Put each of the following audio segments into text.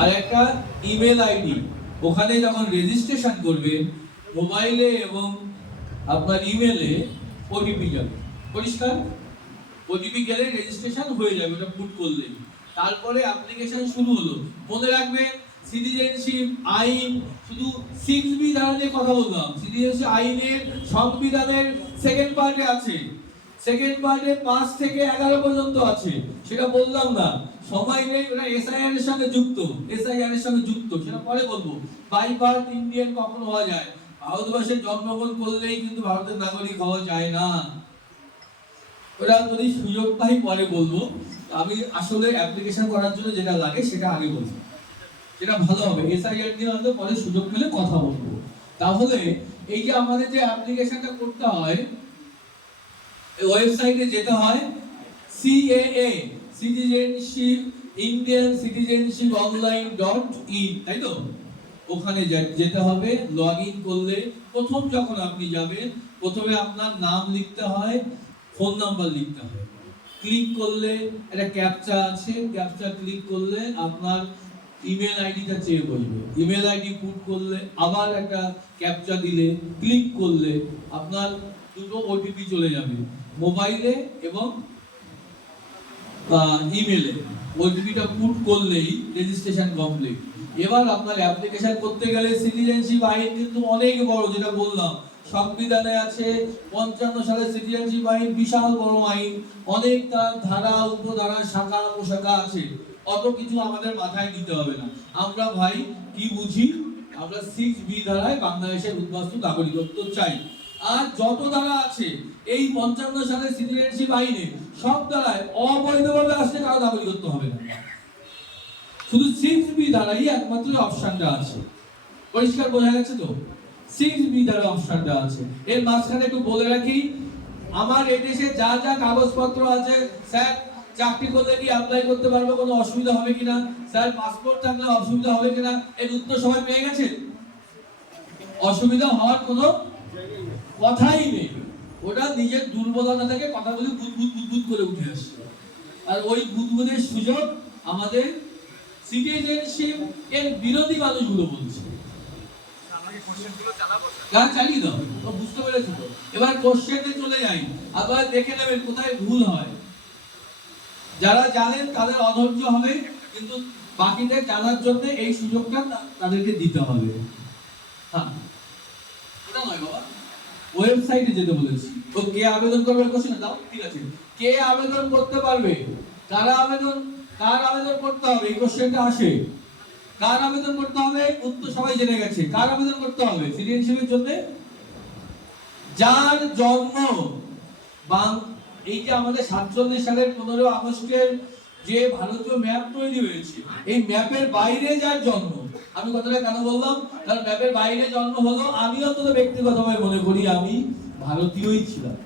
আর একটা email ID. ওখানে যখন রেজিস্ট্রেশন করবেন মোবাইলে এবং আপনার ইমেলে ওটিপি যাবে, পরিষ্কার? ওটিপি গেলে রেজিস্ট্রেশন হয়ে যাবে, ওটা পুট করলে তারপরে অ্যাপ্লিকেশন শুরু হলো। মনে রাখবেন সিটিজেনশিপ আইন শুধু 6B ধারা নিয়ে কথা বললাম। সিটিজেনশিপ আইনের সংবিধানের সেকেন্ড পার্টে আছে, সেকেন্ড পার্টে 5 থেকে 11 পর্যন্ত আছে, সেটা বললাম না, সময় নেই। ওটা এসআইআর এর সঙ্গে যুক্ত, এসআইআর এর সঙ্গে যুক্ত, সেটা পরে বলবো। বাই বার্থ ইন্ডিয়ান কখন হওয়া যায়? ভারতবর্ষে জন্মগ্রহণ করলেই কিন্তু ভারতের নাগরিক হওয়া যায় না। ওটা যদি সুযোগ পাই পরে বলবো। আমি আসলে অ্যাপ্লিকেশন করার জন্য যেটা লাগে সেটা আগে বলবো, যেটা ভালো হবে। এসআইআর নিয়ে হয়তো পরে সুযোগ পেলে কথা বলবো। তাহলে এই যে আমাদের যে অ্যাপ্লিকেশনটা করতে হয়, ওয়েবসাইটে যেতে হয় CAA, citizenship Indian citizenship online.in, তাই তো? ওখানে যেতে হবে। লগইন করলে প্রথম যখন আপনি যাবেন, প্রথমে আপনার নাম লিখতে হয়, ফোন নাম্বার লিখতে হয়। ক্লিক করলে একটা ক্যাপচা আছে, ক্যাপচা ক্লিক করলে আপনার ইমেল আইডিটা চেয়ে বলবে। ইমেল আইডি পুট করলে আবার একটা ক্যাপচা দিলে, ক্লিক করলে আপনার দুটো ওটিপি চলে যাবে, মোবাইলে এবং ইমেলে। ওটিপিটা পুট করলেই রেজিস্ট্রেশন কমপ্লিট। এবার আপনার অ্যাপ্লিকেশন করতে গেলে সিটিজেনশিপ আইন কিন্তু অনেক বড়, যেটা বললাম সংবিধানে আছে 55 সালের সিটিজেনশিপ আইন, বিশাল বড় আইন, অনেক তার ধারা উপধারা শাখা উপশাখা আছে। অত কিছু আমাদের মাথায় নিতে হবে না। আমরা ভাই কি বুঝি? আমরা 6B ধারায় বাংলাদেশের উদ্বাস্তু নাগরিকত্ব চাই। আর যত ধারা আছে এই 55 সালের সিটিজেনশিপ আইনে সব ধারায় অবৈধভাবে আসলে কারো নাগরিকত্ব হবে না। শুধু 6B ধারাই একমাত্র অপশনটা আছে। পরিষ্কার বোঝা গেছে তো? 6B ধারা অপশনটা আছে। এর মাঝখানে একটু বলে রাখি, আমার এই দেশে যা যা কাগজপত্র আছে, স্যার চাকরি করলে কি অ্যাপ্লাই করতে পারবো, কোনো অসুবিধা হবে কিনা, স্যার পাসপোর্ট থাকলে অসুবিধা হবে কিনা, এর উত্তর সবাই পেয়ে গেছে। অসুবিধা হওয়ার কোনো কথাই নেই। ওটা নিজের দুর্বলতা থেকে কথাগুলি বুদবুদ করে উঠে আসছে। আর ওই বুদবুদের সুযোগ আমাদের সিটিজেনশিপ এর বিরোধী মানুষগুলো বলছে। চালিয়ে দাও, বুঝতে পেরেছো তো? এবার কোশ্চেনে চলে যাই, আবার দেখে নেবেন কোথায় ভুল হয়। যারা জানেন তাদের অধৈর্য হবে, কিন্তু বাকিদের জানার জন্য এই সুযোগটা তাদেরকে দিতে হবে। হ্যাঁ, এটা নয় বাবা, ওয়েবসাইটে যেতে বলেছি। তো কে আবেদন করবে কোশ্চেন দাও, ঠিক আছে। কে আবেদন করতে পারবে, কার আবেদন করতে হবে, এই কোশ্চেনটা আসে। কার আবেদন করতে হবে? উত্তর সবাই জেনে গেছে। কার আবেদন করতে হবে সিটিজেনশিপের জন্য? যার জন্ম এই যে আমাদের 47 সালের 15 আগস্টের যে ভারতীয় ম্যাপ তৈরি হয়েছে, এই ম্যাপের বাইরে যার জন্ম। আমি কথাটা কেন বললাম? কারণ ম্যাপের বাইরে জন্ম হলো, আমি অন্তত ব্যক্তিগতভাবে মনে করি আমি ভারতীয়ই ছিলাম।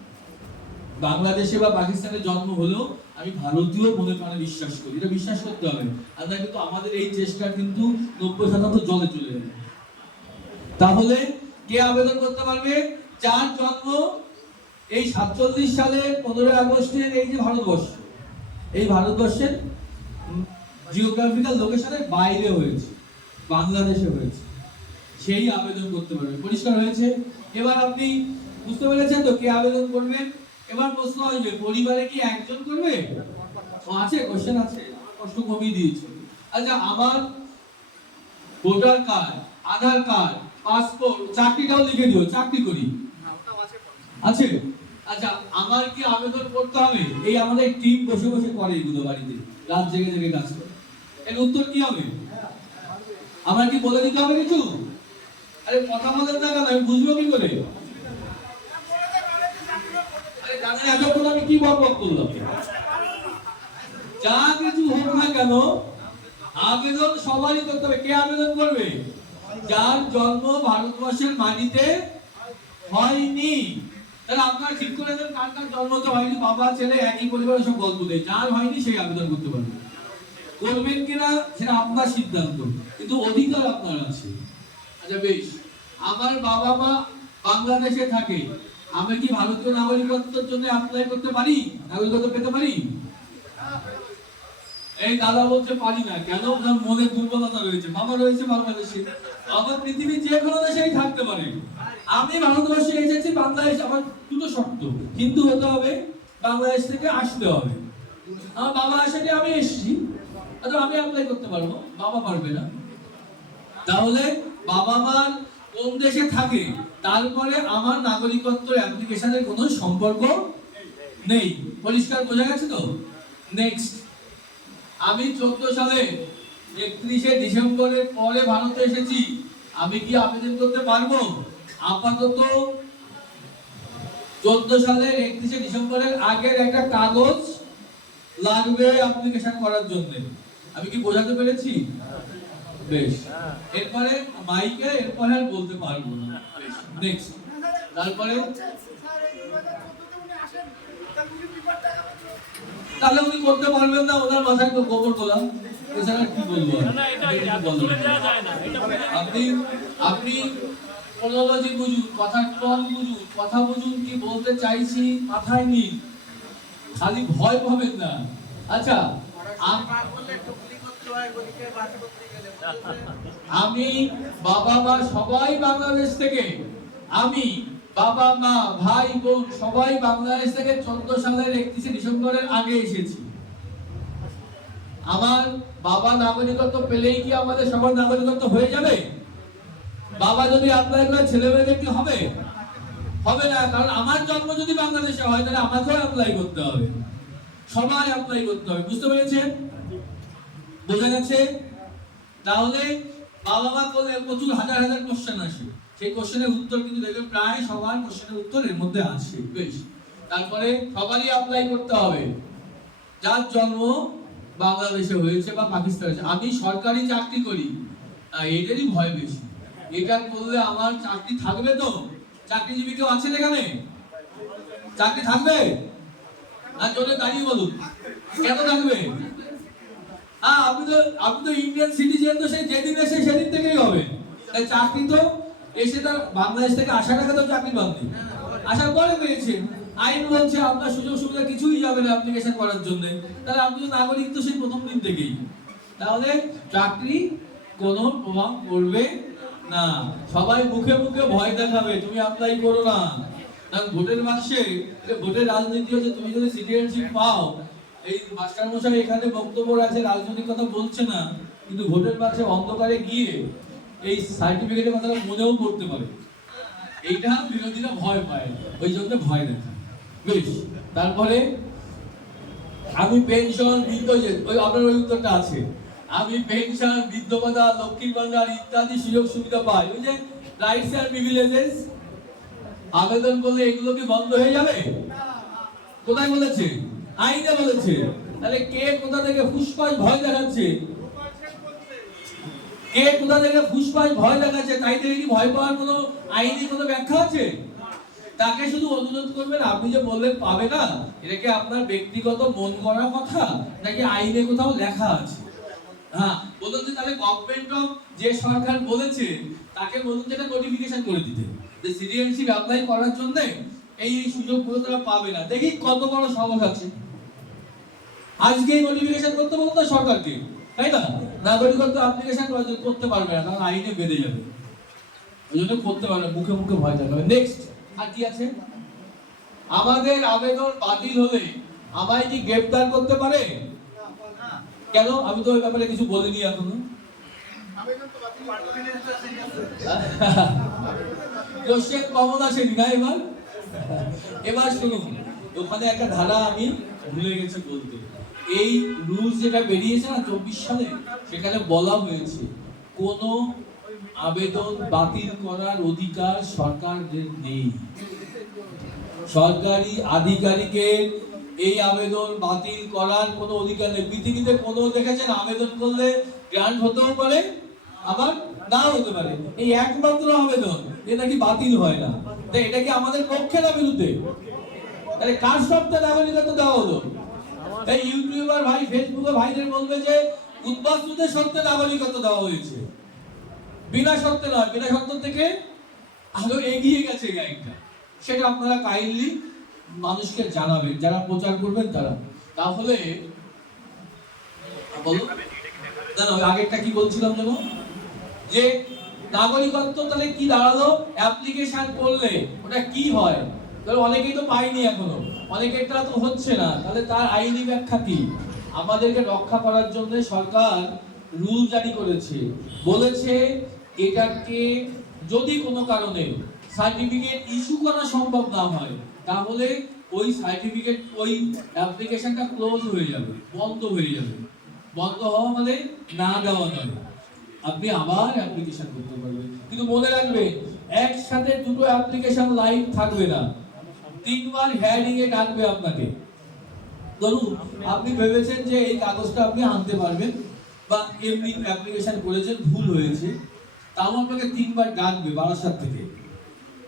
বাংলাদেশে বা পাকিস্তানে জন্ম হলেও আমি ভারতীয় মনে প্রাণে বিশ্বাস করি। এটা বিশ্বাস করতে হবে, আর না কিন্তু আমাদের এই চেষ্টা কিন্তু 90% জলে চলে যাবে। তাহলে কে আবেদন করতে পারবে? যার জন্ম এই 47 সালের 15 আগস্টের এই যে ভারতবর্ষ, এই ভারতবর্ষের জিওগ্রাফিক্যাল লোকেশনের বাইরে হয়েছে, বাংলাদেশে হয়েছে, সেই আবেদন করতে পারবে। পরিষ্কার হয়েছে? এবার আপনি বুঝতে পেরেছেন তো কে আবেদন করবেন? এবার প্রশ্ন আসবে, পরিবারে কি একজন করবে? আছে, কোশ্চেন আছে, কষ্ট কমিয়ে দিয়েছে। আচ্ছা, আমার ভোটার কার্ড, আধার কার্ড, পাসপোর্ট, চাকরিটাও লিখে দিও, চাকরি করি আছে। আচ্ছা, আমার কি আবেদন করতে হবে? এই আমাদের টিম বসে বসে করে এগুলো, বাড়িতে রাত জেগে জেগে কাজ করে। এর উত্তর কি হবে? আমার কি বলে দিতে হবে কিছু? আরে কথা বলেন না কেন, আমি বুঝবো কি করে? আরে জানেন এতক্ষণ আমি কি বকবক করলাম? যা কিছু হোক না কেন আবেদন সবারই করতে হবে। কে আবেদন করবে? যার জন্ম ভারতবর্ষের মাটিতে হয়নি। তাহলে আপনারা ঠিক করে দেন কার কার জন্ম তো হয়নি, বাবা ছেলে একই পরিবারের সব গল্প দেয়। যার হয়নি সেই আবেদন করতে পারবে। করবেন কিনা সেটা আপনার সিদ্ধান্ত, কিন্তু অধিকার আপনার আছে। আচ্ছা বেশ, আমার বাবা মা বাংলাদেশে থাকে, আমি কি ভারতীয় নাগরিকত্বের জন্য অ্যাপ্লাই করতে পারি, নাগরিকত্ব পেতে পারি? এই দাদা বলছে পারি না, কেন? ওনার মনে দুর্বলতা রয়েছে, বাবা রয়েছে বাংলাদেশে, আমার পৃথিবীর যে কোনো দেশেই থাকতে পারে। আমি ভারতবর্ষে এসেছি, বাংলাদেশ আমার দুটো শর্ত, হিন্দু হতে হবে, বাংলাদেশ থেকে আসতে হবে। আমার বাবা আসেনি, আমি এসেছি, আমি অ্যাপ্লাই করতে পারবো, বাবা পারবে না। তাহলে বাবা মার কোন দেশে থাকে তারপরে আমার নাগরিকত্বের অ্যাপ্লিকেশনের কোনো সম্পর্ক নেই। পরিষ্কার বোঝা গেছে তো? নেক্সট, আমি 14 সালে 31শে ডিসেম্বরের পরে ভারতে এসেছি, আমি কি আবেদন করতে পারবো? আপাতত 14 সালের 31শে ডিসেম্বরের আগের একটা কাগজ লাগবে অ্যাপ্লিকেশন করার জন্য। আমি কি বোঝাতে পেরেছি? বেশ, এরপরে মাইকে এরপরে আর বলতে পারবো না। নেক্সট, তারপরে তাহলে উনি করতে পারবেন না, ওনার মাথায় তো গোবর তোলা, এছাড়া কি বলবো? আপনি আপনি ফোনোলজি বুঝুন, কথার টন বুঝুন, কথা বুঝুন, কি বলতে চাইছি মাথায় নিন, খালি ভয় পাবেন না। আচ্ছা, আমি বাবা মা সবাই বাংলাদেশ থেকে, আমি বাবা মা ভাই বোন সবাই বাংলাদেশ থেকে 14 সালের 31শে ডিসেম্বরের আগে এসেছি। আমার বাবা নাগরিকত্ব পেলেই কি আমাদের সবার নাগরিকত্ব হয়ে যাবে? বাবা যদি অ্যাপ্লাই করে ছেলে মেয়েদের কি হবে? হবে না, কারণ আমার জন্ম যদি বাংলাদেশে হয় তাহলে আমাকেও অ্যাপ্লাই করতে হবে, সবাই অ্যাপ্লাই করতে হবে। বুঝতে পেরেছেন? বোঝা গেছে? তাহলে বাবা মা করলে প্রচুর হাজার হাজার কোশ্চেন আসে, সেই কোশ্চেনের উত্তর কিন্তু দেখবেন প্রায় সবার কোশ্চেনের উত্তর এর মধ্যে আসে। বেশ, তারপরে সবারই অ্যাপ্লাই করতে হবে যার জন্ম বাংলাদেশে হয়েছে বা পাকিস্তানে হয়েছে। আমি সরকারি চাকরি করি, এটারই ভয় বেশি, এটা করলে আমার চাকরি থাকবে তো? চাকরিজীবী কেউ আছেন এখানে? চাকরি থাকবে? আর জোরে দাঁড়িয়ে বলুন, কেন থাকবে? আপনি তো ইন্ডিয়ান সিটিজেন, তো সে যেদিন এসে সেদিন থেকেই হবে। তাই চাকরি তো এসে তার বাংলাদেশ থেকে আসার আগে তো চাকরি পাননি, আসার পরে পেয়েছে। আইন বলছে আপনার সুযোগ সুবিধা কিছুই যাবে না অ্যাপ্লিকেশন করার জন্য, তাহলে আপনি তো নাগরিক তো সেই প্রথম দিন থেকেই। তাহলে চাকরি কোনো প্রভাব পড়বে না। সবাই মুখে মুখে ভয় দেখাবে তুমি অ্যাপ্লাই করো না, কারণ ভোটের বাক্সে ভোটের রাজনীতি হচ্ছে, তুমি যদি সিটিজেনশিপ পাও, এই মাস্টার মশাই এখানে বক্তব্য আছে, রাজনৈতিক কথা বলছে না, কিন্তু ভোটের বাক্সে অন্ধকারে গিয়ে এই সার্টিফিকেটের কথা মনেও করতে পারে, এইটা বিরোধীরা ভয় পায়, ওই জন্য ভয় দেখায়। বেশ, তারপরে আমি পেনশন বৃদ্ধ, ওই আপনার ওই উত্তরটা আছে, আমি পেনশন বৃদ্ধ ভাতা লক্ষ্মীর ভান্ডার ইত্যাদি সুযোগ সুবিধা পাই, ওই যে রাইটস এন্ড প্রিভিলেজেস, আবেদন করলে এগুলো কি বন্ধ হয়ে যাবে? কোথায় বলেছে? আইনে বলেছে। তাহলে কে কোথা থেকে ফুসফাস ভয় দেখাচ্ছে? কে কোথা থেকে ফুসফাস ভয় দেখাচ্ছে? তাই থেকে কি ভয় পাওয়ার কোনো আইনি কোনো ব্যাখ্যা আছে? তাকে শুধু অনুরোধ করবেন, আপনি যে বললেন পাবে না, এটা কি আপনার ব্যক্তিগত মন করা কথা নাকি আইনে কোথাও লেখা আছে? হ্যাঁ, বলুন যে তাহলে গভর্নমেন্ট অফ যে সরকার বলেছে তাকে বলুন যে এটা নোটিফিকেশন করে দিতে, যে সিটিজেনশিপ অ্যাপ্লাই করার জন্য এই সুযোগগুলো তারা পাবে না। দেখি কত বড় সাহস আছে, আজকে নোটিফিকেশন করতে বলুন তো সরকারকে, তাই না? নাগরিকত্ব অ্যাপ্লিকেশন করতে পারবে না, কারণ আইনে বেঁধে যাবে, ওই জন্য করতে পারবে, মুখে মুখে ভয় দেখাবে। নেক্সট, আর কি আছে? আমাদের আবেদন বাতিল হলে আমায় কি গ্রেফতার করতে পারে? কেন? আমি তো ওই ব্যাপারে কিছু বলিনি এখনো। কোশ্চেন কমন আসেনি না এবার? এবার শুনুন, ওখানে একটা ধারা আমি ভুলে গেছি বলতে, এই রুলস যেটা বেরিয়েছে না 24 সালে, সেখানে বলা হয়েছে কোন আবেদন বাতিল করার অধিকার সরকারের নেই। সরকারি আধিকারিকের এই আবেদন বাতিল করার কোনো অধিকার নেই। পৃথিবীতে কোনো দেখেছেন আবেদন করলে গ্রান্ট হতেও পারে আবার নাও হতে পারে, এই একমাত্র আবেদন এটা কি বাতিল হয় না। তাই এটা কি আমাদের পক্ষে না বিরুদ্ধে? তাহলে কার শর্তে নাগরিকত্ব দেওয়া হলো? এই ইউটিউবার ভাই, ফেসবুকে ভাইদের বলবে যে উদ্বাস্তুদের শর্তে নাগরিকত্ব দেওয়া হয়েছে, বিনা শর্তে নয়, বিনা শর্ত থেকে আরো এগিয়ে গেছে গাইডটা। সেটা আপনারা কাইন্ডলি মানুষকে জানাবেন, যারা প্রচার করবেন তারা। তাহলে বলো না না, আগেরটা কি বলছিলাম যেন, যে নাগরিকত্ব তাহলে কি দাঁড়ালো, অ্যাপ্লিকেশন করলে ওটা কি হয়, তাহলে অনেকেই তো পায়নি এখনো, অনেকেরটা তো হচ্ছে না, তাহলে তার আইনি ব্যাখ্যা কি? আমাদেরকে রক্ষা করার জন্য সরকার রুল জারি করেছে, বলেছে এটাকে যদি কোনো কারণে সার্টিফিকেট ইস্যু করা সম্ভব না হয়, তাহলে ওই সার্টিফিকেট ওই অ্যাপ্লিকেশনটা ক্লোজ হয়ে যাবে, বন্ধ হয়ে যাবে। বন্ধ হওয়া মানে না দেওয়া নয়, আপনি আবার অ্যাপ্লিকেশন করতে পারবেন। কিন্তু মনে রাখবেন, একসাথে দুটো অ্যাপ্লিকেশন লাইভ থাকবে না, তিনবার হেয়ারিং এ ডাকবে আপনাকে। ধরুন আপনি ভেবেছেন যে এই কাগজটা আপনি আনতে পারবেন, বা এমনি অ্যাপ্লিকেশন করেছেন, ভুল হয়েছে, তাও আপনাকে তিনবার ডাকবে বারাসাত থেকে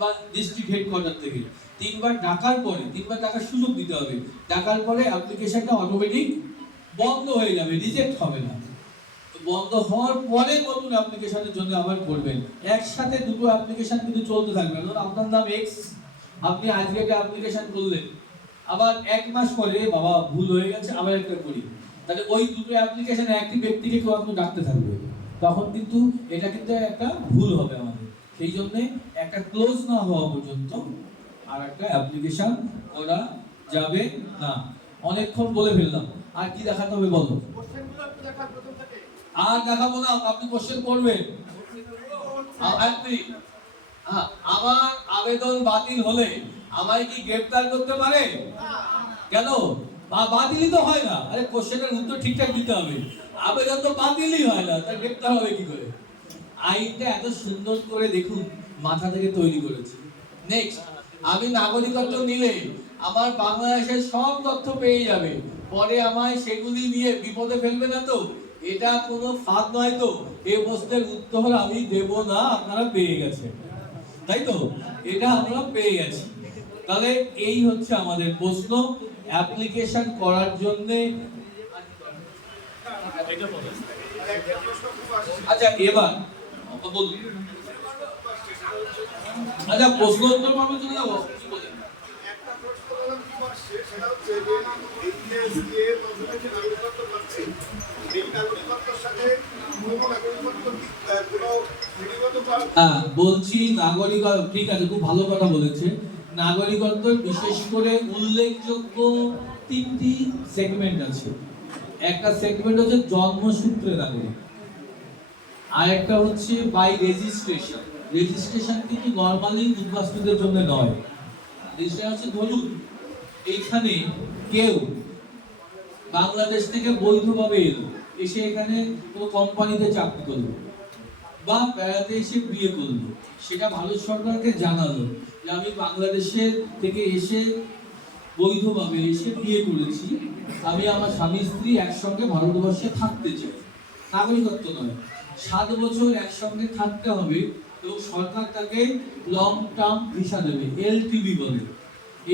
বা ডিস্ট্রিক্ট হেডকোয়ার্টার থেকে। তিনবার ডাকার পরে, তিনবার ডাকার সুযোগ দিতে হবে, ডাকার পরে অ্যাপ্লিকেশনটা অটোমেটিক বন্ধ হয়ে যাবে, রিজেক্ট হবে না। বন্ধ হওয়ার পরে নতুন অ্যাপ্লিকেশনের জন্য আবার করবেন। একসাথে দুটো অ্যাপ্লিকেশন কিন্তু চলতে থাকবে। ধরুন আপনার নাম এক্স, আপনি আজকে একটা অ্যাপ্লিকেশন করলেন, আবার এক মাস পরে বাবা ভুল হয়ে গেছে, আবার একটা করি, তাহলে ওই দুটো অ্যাপ্লিকেশন একই ব্যক্তিকে কেউ আপনি ডাকতে থাকবে, তখন কিন্তু এটা কিন্তু একটা ভুল হবে আমাদের। সেই জন্য একটা ক্লোজ না হওয়া পর্যন্ত আর একটা অ্যাপ্লিকেশন করা যাবে না। অনেকক্ষণ বলে ফেললাম, আর কি দেখাতে হবে বলো? আর দেখাবো না, আপনি কোশ্চেন করবেন। আমার আবেদন বাতিল হলে আমায় কি গ্রেফতার করতে পারে? কেন? বাতিলই তো হয় না। আরে কোশ্চেনের উত্তর ঠিকঠাক দিতে হবে, আবেদন তো বাতিলই হয় না, তার গ্রেফতার হবে কি করে? আইনটা এত সুন্দর করে দেখুন মাথা থেকে তৈরি করেছে। নেক্সট, আমি নাগরিকত্ব নিলে আমার বাংলাদেশের সব তথ্য পেয়ে যাবে, পরে আমায় সেগুলি নিয়ে বিপদে ফেলবে না তো? এটা কোনো ফাঁদ নয় তো? এই প্রশ্নের উত্তর আমি দেব না, আপনারা পেয়ে গেছেন, তাই তো? এটা আমরা পেয়ে গেছি। তাহলে এই হচ্ছে আমাদের প্রশ্ন। অ্যাপ্লিকেশন করার জন্য আচ্ছা এবার বলুন, আচ্ছা প্রশ্ন উত্তর পাবো চলে যাবো। একটা প্রশ্ন বললাম কি আসছে, সেটা হচ্ছে যে এই যে মাধ্যমে যে নাগরিকত্ব পাচ্ছে, এই নাগরিকত্বের সাথে কোনো নাগরিকত্ব কোনো হ্যাঁ বলছি, নাগরিকত্ব ঠিক আছে, খুব ভালো কথা বলেছে। নাগরিকত্ব বিশেষ করে উল্লেখযোগ্য তিনটি সেগমেন্ট আছে। একটা সেগমেন্ট হচ্ছে জন্মসূত্রে নাগরিক, আর একটা হচ্ছে বাই রেজিস্ট্রেশন। রেজিস্ট্রেশন কিন্তু নরমালি উদ্বাস্তুদের জন্য নয়। রেজিস্ট্রেশন হচ্ছে ধরুন এইখানে কেউ বাংলাদেশ থেকে বৈধভাবে এলো, এসে এখানে কোনো কোম্পানিতে চাকরি করলো বা বেড়াতে এসে বিয়ে করলো, সেটা ভারত সরকারকে জানালো যে আমি বাংলাদেশের থেকে এসে বৈধভাবে এসে বিয়ে করেছি, আমি আমার স্বামী স্ত্রী একসঙ্গে ভারতবর্ষে থাকতে চাই। নাগরিকত্ব নয়, 7 বছর একসঙ্গে থাকতে হবে এবং সরকার তাকে লং টার্ম ভিসা দেবে, এলটিভি বলে।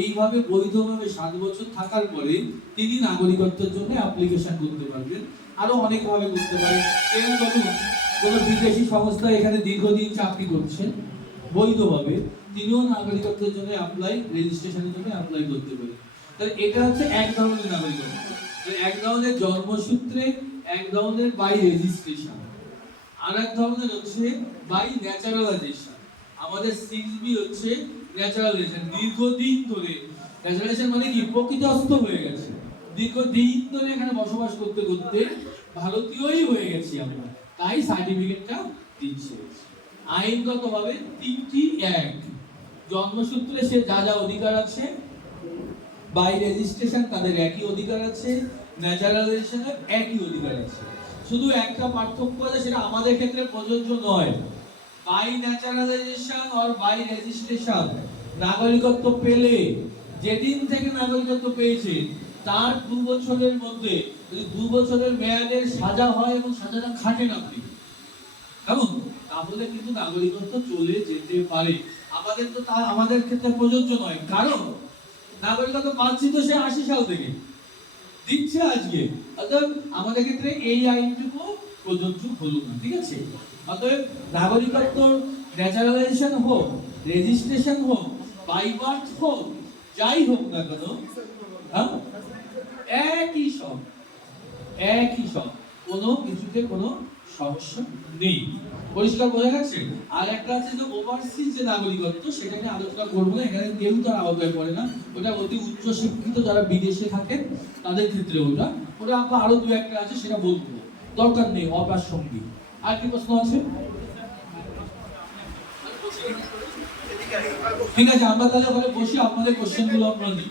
এইভাবে বৈধভাবে 7 বছর থাকার পরে তিনি নাগরিকত্বের জন্য অ্যাপ্লিকেশন করতে পারবেন। আরো অনেকভাবে করতে পারেন। কেউ ধরুন কোনো বিদেশি সংস্থা এখানে দীর্ঘদিন চাকরি করছেন বৈধভাবে, তিনিও নাগরিকত্বের জন্য রেজিস্ট্রেশনের জন্য অ্যাপ্লাই করতে পারেন। তাহলে এটা হচ্ছে এক ধরনের নাগরিকত্ব, এক ধরনের জন্মসূত্রে, এক ধরনের বাই রেজিস্ট্রেশন, আর এক ধরনের হচ্ছে বাই ন্যাচারালাইজেশন। আমাদের 6B হচ্ছে ন্যাচারালাইজেশন, দীর্ঘদিন ধরে। ন্যাচারালাইজেশন মানে কি? প্রকৃতস্থ হয়ে গেছে, দীর্ঘদিন ধরে এখানে বসবাস করতে করতে ভারতীয়ই হয়ে গেছি আমরা, তাই সার্টিফিকেটটা দিচ্ছে। আইনগতভাবে তিনটি এক, জন্মসূত্রে সে যা যা অধিকার আছে, বাই রেজিস্ট্রেশন তাদের একই অধিকার আছে, ন্যাচারালাইজেশনের একই অধিকার আছে। শুধু একটা পার্থক্য আছে, সেটা আমাদের ক্ষেত্রে প্রযোজ্য নয়। বাই ন্যাচারালাইজেশন আর বাই রেজিস্ট্রেশন, নাগরিকত্ব পেলে যেদিন থেকে নাগরিকত্ব পেয়েছে তার 2 বছরের মধ্যে যদি 2 বছরের মেয়াদের সাজা হয় এবং সাজাটা খাটেন আপনি, কেমন, তাহলে কিন্তু নাগরিকত্ব চলে যেতে পারে। আমাদের তো তা আমাদের ক্ষেত্রে প্রযোজ্য নয়, কারণ নাগরিকত্ব পাচ্ছি তো সে 80 সাল থেকে দিচ্ছে আজকে, অর্থাৎ আমাদের ক্ষেত্রে এই আইনটুকু প্রযোজ্য হলো না। ঠিক আছে, অতএব নাগরিকত্ব ন্যাচারালাইজেশন হোক, রেজিস্ট্রেশন হোক, বাই বার্থ হোক, যাই হোক না কেন, একই সব, একই সব। কোনো কিছুতে কোনো সমস্যা নেই। পরিষ্কার বোঝা গেছে? আর একটা আছে যে ওভারসিজ যে নাগরিকত্ব, সেটা নিয়ে আলোচনা করবো না, এখানে কেউ তার আওতায় পড়ে না। ওটা অতি উচ্চ শিক্ষিত যারা বিদেশে থাকেন তাদের ক্ষেত্রে ওটা আমরা আরো দু একটা আছে, সেটা বলবো, দরকার নেই, অপ্রাসঙ্গিক। আর কি প্রশ্ন আছে? ঠিক আছে, আমরা তাহলে ওখানে বসে আপনাদের কোশ্চেন গুলো আপনারা দিই।